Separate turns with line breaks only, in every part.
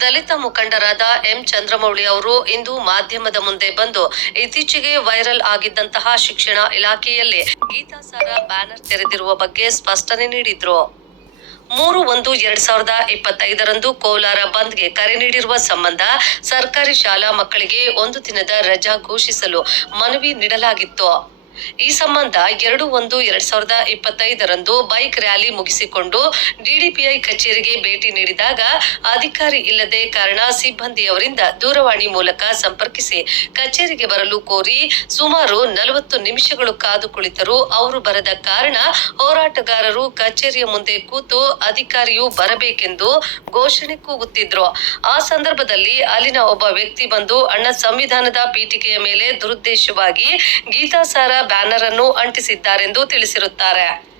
ದಲಿತ ಮುಖಂಡರಾದ ಎಂ ಚಂದ್ರಮೌಳಿ ಅವರು ಇಂದು ಮಾಧ್ಯಮದ ಮುಂದೆ ಬಂದು ಇತ್ತೀಚೆಗೆ ವೈರಲ್ ಆಗಿದ್ದಂತಹ ಶಿಕ್ಷಣ ಇಲಾಖೆಯಲ್ಲಿ ಗೀತಾಸಾರ ಬ್ಯಾನರ್ ತೆರೆದಿರುವ ಬಗ್ಗೆ ಸ್ಪಷ್ಟನೆ ನೀಡಿದ್ರು. ಮೂರು ಒಂದು ಎರಡ್ ಸಾವಿರದ ಇಪ್ಪತ್ತೈದರಂದು ಕೋಲಾರ ಬಂದ್ಗೆ ಕರೆ ನೀಡಿರುವ ಸಂಬಂಧ ಸರ್ಕಾರಿ ಶಾಲಾ ಮಕ್ಕಳಿಗೆ ಒಂದು ದಿನದ ರಜಾ ಘೋಷಿಸಲು ಮನವಿ ನೀಡಲಾಗಿತ್ತು. ಈ ಸಂಬಂಧ ಎರಡು ಒಂದು ಎರಡ್ ಸಾವಿರದ ಇಪ್ಪತ್ತೈದರಂದು ಬೈಕ್ ರ್ಯಾಲಿ ಮುಗಿಸಿಕೊಂಡು ಡಿಡಿಪಿಐ ಕಚೇರಿಗೆ ಭೇಟಿ ನೀಡಿದಾಗ ಅಧಿಕಾರಿ ಇಲ್ಲದೆ ಕಾರಣ ಸಿಬ್ಬಂದಿಯವರಿಂದ ದೂರವಾಣಿ ಮೂಲಕ ಸಂಪರ್ಕಿಸಿ ಕಚೇರಿಗೆ ಬರಲು ಕೋರಿ ಸುಮಾರು ನಲವತ್ತು ನಿಮಿಷಗಳು ಕಾದು ಕುಳಿತರು. ಅವರು ಬರದ ಕಾರಣ ಹೋರಾಟಗಾರರು ಕಚೇರಿಯ ಮುಂದೆ ಕೂತು ಅಧಿಕಾರಿಯು ಬರಬೇಕೆಂದು ಘೋಷಣೆ ಕೂಗುತ್ತಿದ್ರು. ಆ ಸಂದರ್ಭದಲ್ಲಿ ಅಲ್ಲಿನ ಒಬ್ಬ ವ್ಯಕ್ತಿ ಬಂದು ಅಣ್ಣ ಸಂವಿಧಾನದ ಪೀಠಿಕೆಯ ಮೇಲೆ ದುರುದ್ದೇಶವಾಗಿ ಗೀತಾಸಾರ ಬ್ಯಾನರ್ ಅನ್ನು ಅಂಟಿಸಿದ್ದಾರೆಂದು ತಿಳಿಸಿರುತ್ತಾರೆ.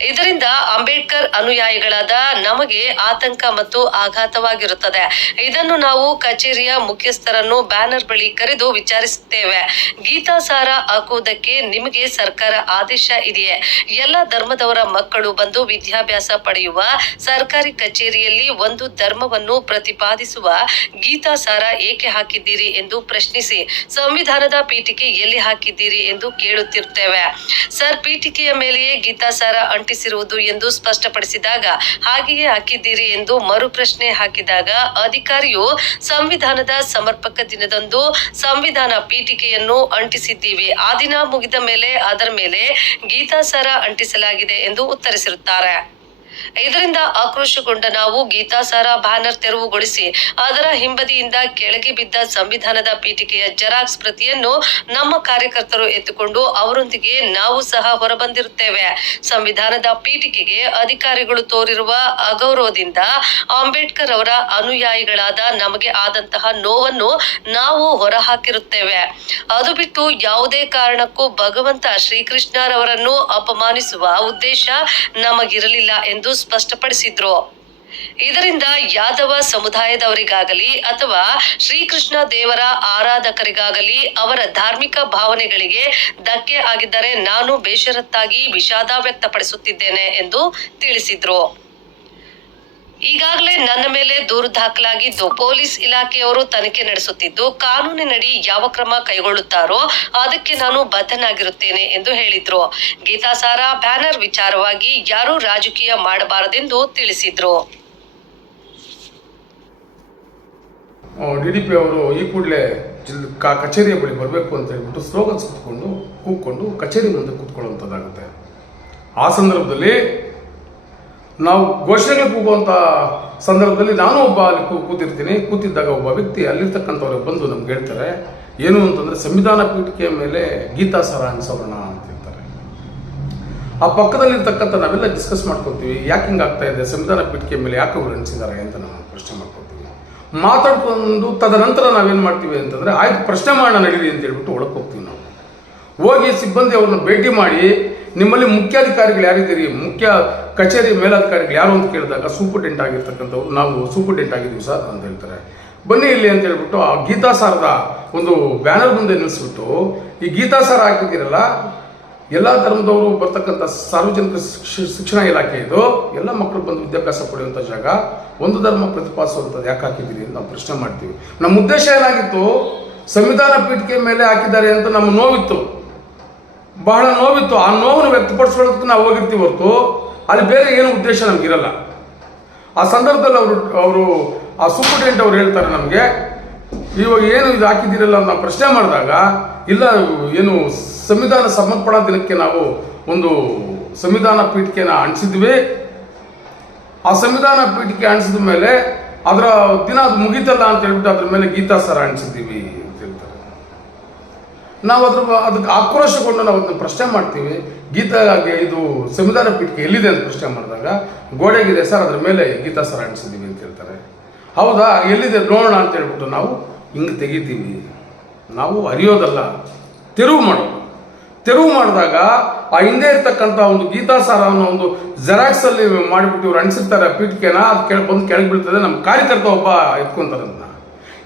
ಇದರಿಂದ ಅಂಬೇಡ್ಕರ್ ಅನುಯಾಯಿಗಳಾದ ನಮಗೆ ಆತಂಕ ಮತ್ತು ಆಘಾತವಾಗಿರುತ್ತದೆ. ಇದನ್ನು ನಾವು ಕಚೇರಿಯ ಮುಖ್ಯಸ್ಥರನ್ನು ಬ್ಯಾನರ್ ಬಳಿ ಕರೆದು ವಿಚಾರಿಸುತ್ತೇವೆ. ಗೀತಾಸಾರ ಹಾಕುವುದಕ್ಕೆ ನಿಮಗೆ ಸರ್ಕಾರ ಆದೇಶ ಇದೆಯೇ? ಎಲ್ಲ ಧರ್ಮದವರ ಮಕ್ಕಳು ಬಂದು ವಿದ್ಯಾಭ್ಯಾಸ ಪಡೆಯುವ ಸರ್ಕಾರಿ ಕಚೇರಿಯಲ್ಲಿ ಒಂದು ಧರ್ಮವನ್ನು ಪ್ರತಿಪಾದಿಸುವ ಗೀತಾಸಾರ ಏಕೆ ಹಾಕಿದ್ದೀರಿ ಎಂದು ಪ್ರಶ್ನಿಸಿ, ಸಂವಿಧಾನದ ಪೀಠಿಕೆ ಎಲ್ಲಿ ಹಾಕಿದ್ದೀರಿ ಎಂದು ಕೇಳುತ್ತಿರುತ್ತೇವೆ ಸರ್, ಪೀಠಿಕೆಯ ಮೇಲೆಯೇ ಗೀತಾಸಾರ ಅಂಟಿಸಿರುವುದು ಎಂದು ಸ್ಪಷ್ಟಪಡಿಸಿದಾಗ, ಹಾಗೆಯೇ ಹಾಕಿದ್ದೀರಿ ಎಂದು ಮರು ಪ್ರಶ್ನೆ ಹಾಕಿದಾಗ, ಅಧಿಕಾರಿಯು ಸಂವಿಧಾನದ ಸಮರ್ಪಕ ದಿನದಂದು ಸಂವಿಧಾನ ಪೀಠಿಕೆಯನ್ನು ಅಂಟಿಸಿದ್ದೀವಿ. ಆ ದಿನ ಮುಗಿದ ಮೇಲೆ ಅದರ ಮೇಲೆ ಗೀತಾಸಾರ ಅಂಟಿಸಲಾಗಿದೆ ಎಂದು ಉತ್ತರಿಸಿರುತ್ತಾರೆ. ಇದರಿಂದ ಆಕ್ರೋಶಗೊಂಡ ನಾವು ಗೀತಾಸಾರ ಬ್ಯಾನರ್ ತೆರವುಗೊಳಿಸಿ ಅದರ ಹಿಂಬದಿಯಿಂದ ಕೆಳಗೆ ಬಿದ್ದ ಸಂವಿಧಾನದ ಪೀಠಿಕೆಯ ಜೆರಾಕ್ಸ್ ಪ್ರತಿಯನ್ನು ನಮ್ಮ ಕಾರ್ಯಕರ್ತರು ಎತ್ತುಕೊಂಡು ಅವರೊಂದಿಗೆ ನಾವು ಸಹ ಹೊರಬಂದಿರುತ್ತೇವೆ. ಸಂವಿಧಾನದ ಪೀಠಿಕೆಗೆ ಅಧಿಕಾರಿಗಳು ತೋರಿರುವ ಅಗೌರವದಿಂದ ಅಂಬೇಡ್ಕರ್ ಅವರ ಅನುಯಾಯಿಗಳಾದ ನಮಗೆ ಆದಂತಹ ನೋವನ್ನು ನಾವು ಹೊರಹಾಕಿರುತ್ತೇವೆ. ಅದು ಬಿಟ್ಟು ಯಾವುದೇ ಕಾರಣಕ್ಕೂ ಭಗವಂತ ಶ್ರೀಕೃಷ್ಣರವರನ್ನು ಅಪಮಾನಿಸುವ ಉದ್ದೇಶ ನಮಗಿರಲಿಲ್ಲ ಎಂದು ಸ್ಪಷ್ಟಪಡಿಸಿದ್ರು. ಇದರಿಂದ ಯಾದವ ಸಮುದಾಯದವರಿಗಾಗಲಿ ಅಥವಾ ಶ್ರೀಕೃಷ್ಣ ದೇವರ ಆರಾಧಕರಿಗಾಗಲಿ ಅವರ ಧಾರ್ಮಿಕ ಭಾವನೆಗಳಿಗೆ ಧಕ್ಕೆ ಆಗಿದ್ದರೆ ನಾನು ಬೇಷರತ್ತಾಗಿ ವಿಷಾದ ವ್ಯಕ್ತಪಡಿಸುತ್ತಿದ್ದೇನೆ ಎಂದು ತಿಳಿಸಿದ್ರು. ಈಗಾಗಲೇ ನನ್ನ ಮೇಲೆ ದೂರು ದಾಖಲಾಗಿದ್ದು ಪೊಲೀಸ್ ಇಲಾಖೆಯವರು ತನಿಖೆ ನಡೆಸುತ್ತಿದ್ದು ಕಾನೂನಿನಡಿ ಯಾವ ಕ್ರಮ ಕೈಗೊಳ್ಳುತ್ತಾರೋ ಅದಕ್ಕೆ ನಾನು ಬದ್ಧನಾಗಿರುತ್ತೇನೆ ಎಂದು ಹೇಳಿದ್ರು. ಗೀತಾಸಾರ ಬ್ಯಾನರ್ ವಿಚಾರವಾಗಿ ಯಾರೂ ರಾಜಕೀಯ ಮಾಡಬಾರದೆಂದು ತಿಳಿಸಿದ್ರು.
ಡಿ ಡಿ ಪಿ ಅವರು ಈ ಕೂಡಲೇ ಕಚೇರಿಯ ಬಳಿ ಬರಬೇಕು ಅಂತ ಹೇಳ್ಬಿಟ್ಟು ಸ್ಲೋಗನ್ಸ್ ಕುತ್ಕೊಂಡು, ಕೂತ್ಕೊಂಡು ಕಚೇರಿ ಮುಂದೆ ಕೂತ್ಕೊಳ್ಳುವಂಥದ್ದಾಗುತ್ತೆ. ಆ ಸಂದರ್ಭದಲ್ಲಿ ನಾವು ಘೋಷಣೆಗಳು ಕೂಗುವಂಥ ಸಂದರ್ಭದಲ್ಲಿ ನಾನು ಒಬ್ಬ ಅಲ್ಲಿ ಕೂತಿರ್ತೀನಿ. ಕೂತಿದ್ದಾಗ ಒಬ್ಬ ವ್ಯಕ್ತಿ ಅಲ್ಲಿರ್ತಕ್ಕಂಥವ್ರು ಬಂದು ನಮ್ಗೆ ಹೇಳ್ತಾರೆ, ಏನು ಅಂತಂದರೆ ಸಂವಿಧಾನ ಪೀಠಿಕೆಯ ಮೇಲೆ ಗೀತಾ ಅನ್ಸೋಣ ಅಂತ ಹೇಳ್ತಾರೆ ಆ ಪಕ್ಕದಲ್ಲಿರ್ತಕ್ಕಂಥ ನಾವೆಲ್ಲ ಡಿಸ್ಕಸ್ ಮಾಡ್ಕೋತೀವಿ. ಯಾಕೆ ಹಿಂಗೆ ಆಗ್ತಾ ಇದೆ? ಸಂವಿಧಾನ ಪೀಠಿಕೆ ಮೇಲೆ ಯಾಕೆ ಅವ್ರು ಎಣಿಸಿದ್ದಾರೆ ಅಂತ ನಾವು ಪ್ರಶ್ನೆ ಮಾಡ್ಕೋತೀವಿ. ಮಾತಾಡ್ಕೊಂಡು ತದನಂತರ ನಾವೇನು ಮಾಡ್ತೀವಿ ಅಂತಂದರೆ, ಆಯ್ತು ಪ್ರಶ್ನೆ ಮಾಡೋಣ ನಡೀರಿ ಅಂತ ಹೇಳ್ಬಿಟ್ಟು ಒಳಗೆ ಹೋಗ್ತೀವಿ ನಾವು. ಹೋಗಿ ಸಿಬ್ಬಂದಿ ಅವ್ರನ್ನ ಭೇಟಿ ಮಾಡಿ ನಿಮ್ಮಲ್ಲಿ ಮುಖ್ಯಾಧಿಕಾರಿಗಳು ಯಾರಿದ್ದೀರಿ ಮುಖ್ಯ ಕಚೇರಿ ಮೇಲಾಧಿಕಾರಿಗಳು ಯಾರು ಅಂತ ಕೇಳಿದಾಗ ಸೂಪರ್ಟೆಂಟ್ ಆಗಿರ್ತಕ್ಕಂಥವ್ರು ನಾವು ಸೂಪರ್ಟೆಂಟ್ ಆಗಿದ್ದೀವಿ ಸರ್ ಅಂತ ಹೇಳ್ತಾರೆ. ಬನ್ನಿ ಇಲ್ಲಿ ಅಂತ ಹೇಳ್ಬಿಟ್ಟು ಆ ಗೀತಾಸಾರದ ಒಂದು ಬ್ಯಾನರ್ ಮುಂದೆ ನಿಲ್ಲಿಸ್ಬಿಟ್ಟು ಈ ಗೀತಾಸಾರ ಹಾಕಿದ್ದೀರಲ್ಲ, ಎಲ್ಲ ಧರ್ಮದವರು ಬರ್ತಕ್ಕಂಥ ಸಾರ್ವಜನಿಕ ಶಿಕ್ಷ- ಶಿಕ್ಷಣ ಇಲಾಖೆ ಇದು, ಎಲ್ಲ ಮಕ್ಕಳು ಬಂದು ವಿದ್ಯಾಭ್ಯಾಸ ಪಡೆಯುವಂಥ ಜಾಗ, ಒಂದು ಧರ್ಮ ಪ್ರತಿಪಾದಿಸುವಂಥದ್ದು ಯಾಕೆ ಹಾಕಿದ್ದೀರಿ ಅಂತ ನಾವು ಪ್ರಶ್ನೆ ಮಾಡ್ತೀವಿ. ನಮ್ಮ ಉದ್ದೇಶ ಏನಾಗಿತ್ತು? ಸಂವಿಧಾನ ಪೀಠಿಕೆ ಮೇಲೆ ಹಾಕಿದ್ದಾರೆ ಅಂತ ನಮ್ಮ ನೋವಿತ್ತು. ಬಹಳ ನೋವಿತ್ತು. ಆ ನೋವನ್ನು ವ್ಯಕ್ತಪಡಿಸ್ಕೊಳ್ಳೋದಕ್ಕೆ ನಾವು ಹೋಗಿರ್ತೀವಿ ಹೊರತು. ಅಲ್ಲಿ ಬೇರೆ ಏನು ಉದ್ದೇಶ ನಮಗಿರಲ್ಲ ಆ ಸಂದರ್ಭದಲ್ಲಿ ಅವರು ಅವರು, ಆ ಸೂಪರ್ಟೆಂಟ್ ಅವ್ರು ಹೇಳ್ತಾರೆ ನಮಗೆ, ಇವಾಗ ಏನು ಇದು ಹಾಕಿದ್ದೀರಲ್ಲ ಅಂತ ಪ್ರಶ್ನೆ ಮಾಡಿದಾಗ, ಇಲ್ಲ, ಏನು ಸಂವಿಧಾನ ಸಮರ್ಪಣಾ ದಿನಕ್ಕೆ ನಾವು ಒಂದು ಸಂವಿಧಾನ ಪೀಠಿಕೆನ ಅಣಿಸಿದ್ವಿ ಆ ಸಂವಿಧಾನ ಪೀಠಿಕೆ ಅಣಿಸಿದ ಮೇಲೆ, ಅದರ ದಿನ ಅದು ಮುಗೀತಲ್ಲ ಅಂತ ಹೇಳ್ಬಿಟ್ಟು ಅದ್ರ ಮೇಲೆ ಗೀತಾಸಾರ ಅಂಟಿಸಿದ್ದೀವಿ ಅಂತ ಹೇಳ್ತಾರೆ ನಾವು ಅದ್ರ ಅದಕ್ಕೆ ಆಕ್ರೋಶಗೊಂಡು ನಾವು ಅದನ್ನ ಪ್ರಶ್ನೆ ಮಾಡ್ತೀವಿ. ಗೀತಾ ಇದು ಸಂವಿಧಾನ ಪೀಠಕ್ಕೆ ಎಲ್ಲಿದೆ ಅಂತ ಪ್ರಶ್ನೆ ಮಾಡಿದಾಗ, ಗೋಡೆಗಿದೆ ಸರ್, ಅದ್ರ ಮೇಲೆ ಗೀತಾ ಸರ್ ಅಂಟಿಸಿದ್ದೀವಿ ಅಂತ ಹೇಳ್ತಾರೆ. ಹೌದಾ? ಎಲ್ಲಿದೆ? ನೋಡೋಣ ಅಂತ ಹೇಳ್ಬಿಟ್ಟು ನಾವು ಹಿಂಗೆ ತೆಗಿತೀವಿ. ನಾವು ಅರಿಯೋದಲ್ಲ. ತೆರವು ಮಾಡೋದು. ತೆರವು ಮಾಡಿದಾಗ ಆ ಹಿಂದೆ ಇರ್ತಕ್ಕಂಥ ಒಂದು ಗೀತಾಸಾರ ಅನ್ನೋ ಒಂದು ಜೆರಾಕ್ಸಲ್ಲಿ ಮಾಡಿಬಿಟ್ಟು ಇವ್ರು ಅಂಟಿಸಿರ್ತಾರೆ ಪೀಠಕ್ಕೆನ? ಅದು ಕೆಳಗೆ ಬಂದು ಕೆಳಗೆ ಬೀಳ್ತದೆ. ನಮ್ಮ ಕಾರ್ಯಕರ್ತ ಒಬ್ಬ ಎತ್ಕೊಂತಾರೆ ಅದನ್ನ.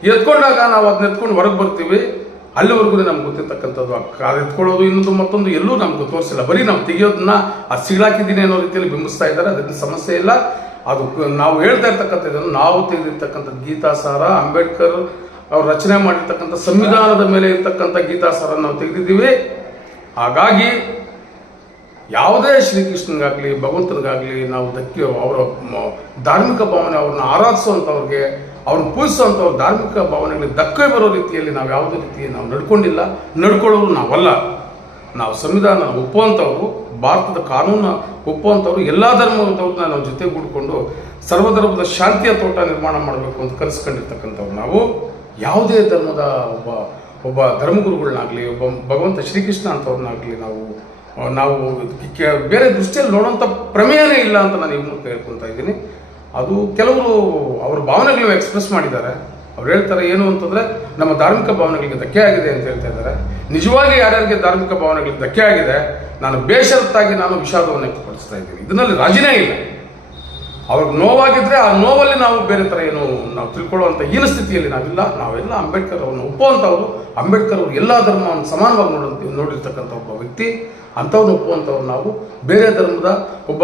ಎತ್ಕೊಂಡಾಗ ನಾವು ಅದನ್ನ ಎತ್ಕೊಂಡು ಹೊರಗೆ ಬರ್ತೀವಿ. ಅಲ್ಲಿವರೆಗೂ ನಮ್ಗೆ ಗೊತ್ತಿರ್ತಕ್ಕಂಥದ್ದು ಅದು ಎತ್ಕೊಳ್ಳೋದು ಇನ್ನೊಂದು ಮತ್ತೊಂದು ಎಲ್ಲೂ ನಮ್ಗೆ ತೋರಿಸಿಲ್ಲ. ಬರೀ ನಾವು ತೆಗಿಯೋದನ್ನ ಅದು ಸಿಗ್ಲಾಕಿದ್ದೀನಿ ಅನ್ನೋ ರೀತಿಯಲ್ಲಿ ಬಿಂಬಿಸ್ತಾ ಇದ್ದಾರೆ ಅದಕ್ಕೆ ಸಮಸ್ಯೆ ಇಲ್ಲ. ಅದು ನಾವು ಹೇಳ್ತಾ ಇರ್ತಕ್ಕಂಥ ಇದನ್ನು, ನಾವು ತೆಗೆದಿರ್ತಕ್ಕಂಥ ಗೀತಾಸಾರ, ಅಂಬೇಡ್ಕರ್ ಅವರು ರಚನೆ ಮಾಡಿರ್ತಕ್ಕಂಥ ಸಂವಿಧಾನದ ಮೇಲೆ ಇರ್ತಕ್ಕಂಥ ಗೀತಾಸಾರ ನಾವು ತೆಗೆದಿದ್ದೀವಿ. ಹಾಗಾಗಿ ಯಾವುದೇ ಶ್ರೀಕೃಷ್ಣನಿಗಾಗಲಿ, ಭಗವಂತನಿಗಾಗಲಿ ನಾವು ಧಕ್ಕೆ ಅವರ ಧಾರ್ಮಿಕ ಭಾವನೆ ಅವ್ರನ್ನ ಆರಾಧಿಸುವಂಥವ್ರಿಗೆ ಅವ್ರನ್ನ ಪೂಜಿಸುವಂಥವ್ರ ಧಾರ್ಮಿಕ ಭಾವನೆಗಳಿಗೆ ಧಕ್ಕೆ ಬರೋ ರೀತಿಯಲ್ಲಿ ನಾವು ಯಾವುದೇ ರೀತಿ ನಾವು ನಡ್ಕೊಂಡಿಲ್ಲ. ನಡ್ಕೊಳ್ಳೋರು ನಾವಲ್ಲ. ನಾವು ಸಂವಿಧಾನ ಒಪ್ಪುವಂಥವ್ರು, ಭಾರತದ ಕಾನೂನು ಒಪ್ಪುವಂಥವ್ರು, ಎಲ್ಲ ಧರ್ಮದವ್ರನ್ನ ನಾವು ಜೊತೆಗೂಡಿಕೊಂಡು ಸರ್ವಧರ್ಮದ ಶಾಂತಿಯ ತೋಟ ನಿರ್ಮಾಣ ಮಾಡಬೇಕು ಅಂತ ಕನಸ್ಕೊಂಡಿರ್ತಕ್ಕಂಥವ್ರು ನಾವು. ಯಾವುದೇ ಧರ್ಮದ ಒಬ್ಬ ಒಬ್ಬ ಧರ್ಮಗುರುಗಳನ್ನಾಗಲಿ, ಒಬ್ಬ ಭಗವಂತ ಶ್ರೀಕೃಷ್ಣ ಅಂಥವ್ರನ್ನಾಗಲಿ ನಾವು ನಾವು ಬೇರೆ ದೃಷ್ಟಿಯಲ್ಲಿ ನೋಡೋಂಥ ಪ್ರಮೇಯನೇ ಇಲ್ಲ ಅಂತ ನಾನು ಇವನು ಕೇಳ್ಕೊತಾ ಇದ್ದೀನಿ. ಅದು ಕೆಲವರು ಅವ್ರ ಭಾವನೆಗಳು ಎಕ್ಸ್ಪ್ರೆಸ್ ಮಾಡಿದ್ದಾರೆ. ಅವ್ರು ಹೇಳ್ತಾರೆ ಏನು ಅಂತಂದ್ರೆ, ನಮ್ಮ ಧಾರ್ಮಿಕ ಭಾವನೆಗಳಿಗೆ ಧಕ್ಕೆ ಆಗಿದೆ ಅಂತ ಹೇಳ್ತಾ ಇದ್ದಾರೆ. ನಿಜವಾಗಿ ಯಾರ್ಯಾರಿಗೆ ಧಾರ್ಮಿಕ ಭಾವನೆಗಳಿಗೆ ಧಕ್ಕೆ ಆಗಿದೆ, ನಾನು ಬೇಷರತ್ತಾಗಿ ನಾನು ವಿಷಾದವನ್ನು ವ್ಯಕ್ತಪಡಿಸ್ತಾ ಇದ್ದೀನಿ. ಇದರಲ್ಲಿ ರಾಜಿನೇ ಇಲ್ಲ. ಅವ್ರಿಗೆ ನೋವಾಗಿದ್ರೆ ಆ ನೋವಲ್ಲಿ ನಾವು ಬೇರೆ ಥರ ಏನು ನಾವು ತಿಳ್ಕೊಳ್ಳುವಂಥ ಹೀನ ಸ್ಥಿತಿಯಲ್ಲಿ ನಾವಿಲ್ಲ. ನಾವೆಲ್ಲ ಅಂಬೇಡ್ಕರ್ ಅವ್ರನ್ನ ಒಪ್ಪುವಂಥವ್ರು. ಅಂಬೇಡ್ಕರ್ ಅವರು ಎಲ್ಲ ಧರ್ಮವನ್ನು ಸಮಾನವಾಗಿ ನೋಡುವಂತ ನೋಡಿರ್ತಕ್ಕಂಥ ಒಬ್ಬ ವ್ಯಕ್ತಿ. ಅಂಥವ್ರನ್ನ ಒಪ್ಪುವಂಥವ್ರು ನಾವು. ಬೇರೆ ಧರ್ಮದ ಒಬ್ಬ,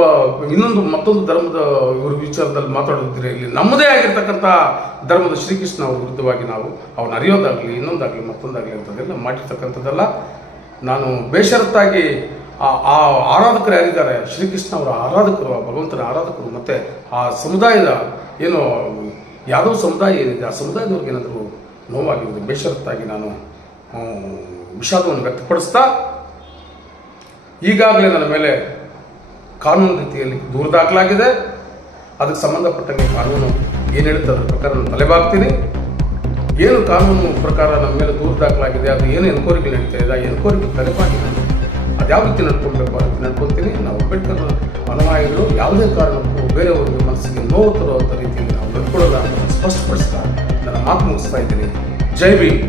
ಇನ್ನೊಂದು ಮತ್ತೊಂದು ಧರ್ಮದ ಇವ್ರ ವಿಚಾರದಲ್ಲಿ ಮಾತಾಡೋದಿದ್ರೆ ಇಲ್ಲಿ ನಮ್ಮದೇ ಆಗಿರ್ತಕ್ಕಂಥ ಧರ್ಮದ ಶ್ರೀಕೃಷ್ಣ ಅವ್ರ ವಿರುದ್ಧವಾಗಿ ನಾವು ಅವ್ನ ಅರಿಯೋದಾಗಲಿ, ಇನ್ನೊಂದಾಗಲಿ, ಮತ್ತೊಂದಾಗಲಿ ಅಂತದೆಲ್ಲ ಮಾಡಿರ್ತಕ್ಕಂಥದ್ದೆಲ್ಲ. ನಾನು ಬೇಷರತ್ತಾಗಿ ಆ ಆ ಆರಾಧಕರು ಯಾರಿದ್ದಾರೆ? ಶ್ರೀಕೃಷ್ಣ ಅವರ ಆರಾಧಕರು, ಆ ಭಗವಂತನ ಆರಾಧಕರು ಮತ್ತು ಆ ಸಮುದಾಯದ ಏನು, ಯಾವುದೋ ಸಮುದಾಯ ಏನಿದೆ, ಆ ಸಮುದಾಯದವ್ರಿಗೆ ಏನಾದರೂ ನೋವಾಗಿರೋದು ಬೇಷರತ್ತಾಗಿ ನಾನು ವಿಷಾದವನ್ನು ವ್ಯಕ್ತಪಡಿಸ್ತಾ ಈಗಾಗಲೇ ನನ್ನ ಮೇಲೆ ಕಾನೂನು ರೀತಿಯಲ್ಲಿ ದೂರು ದಾಖಲಾಗಿದೆ. ಅದಕ್ಕೆ ಸಂಬಂಧಪಟ್ಟಂಗೆ ಕಾನೂನು ಏನು ಹೇಳುತ್ತೆ ಅದರ ಪ್ರಕಾರ ನಾನು ತಲೆಬಾಗ್ತೀನಿ. ಏನು ಕಾನೂನು ಪ್ರಕಾರ ನಮ್ಮ ಮೇಲೆ ದೂರು ದಾಖಲಾಗಿದೆ, ಅದು ಏನು ಎನ್ಕ್ವೈರಿಗಳು ನಡೀತಾ ಇದೆ, ಆ ಎನ್ಕ್ವೈರಿಗೆ ತಲೆಬಾಗಿದೆ ಅದು ಯಾವ ರೀತಿ ನಡ್ಕೊಳ್ಬೇಕು ರೀತಿ ನಡ್ಕೊಳ್ತೀನಿ. ನಾವು ಅಂಬೇಡ್ಕರ್ ಅನುಯಾಯಿಗಳು, ಯಾವುದೇ ಕಾರಣಕ್ಕೂ ಬೇರೆಯವರಿಗೆ ಮನಸ್ಸಿಗೆ ನೋವು ತರುವಂಥ ರೀತಿಯಲ್ಲಿ ನಾವು ನಡ್ಕೊಳ್ಳೋದ ಅಂತ ಸ್ಪಷ್ಟಪಡಿಸ್ತಾ ನನ್ನ ಮಾತು ಮುಗಿಸ್ತಾ ಇದ್ದೀನಿ. ಜೈ ಭೀಮ್.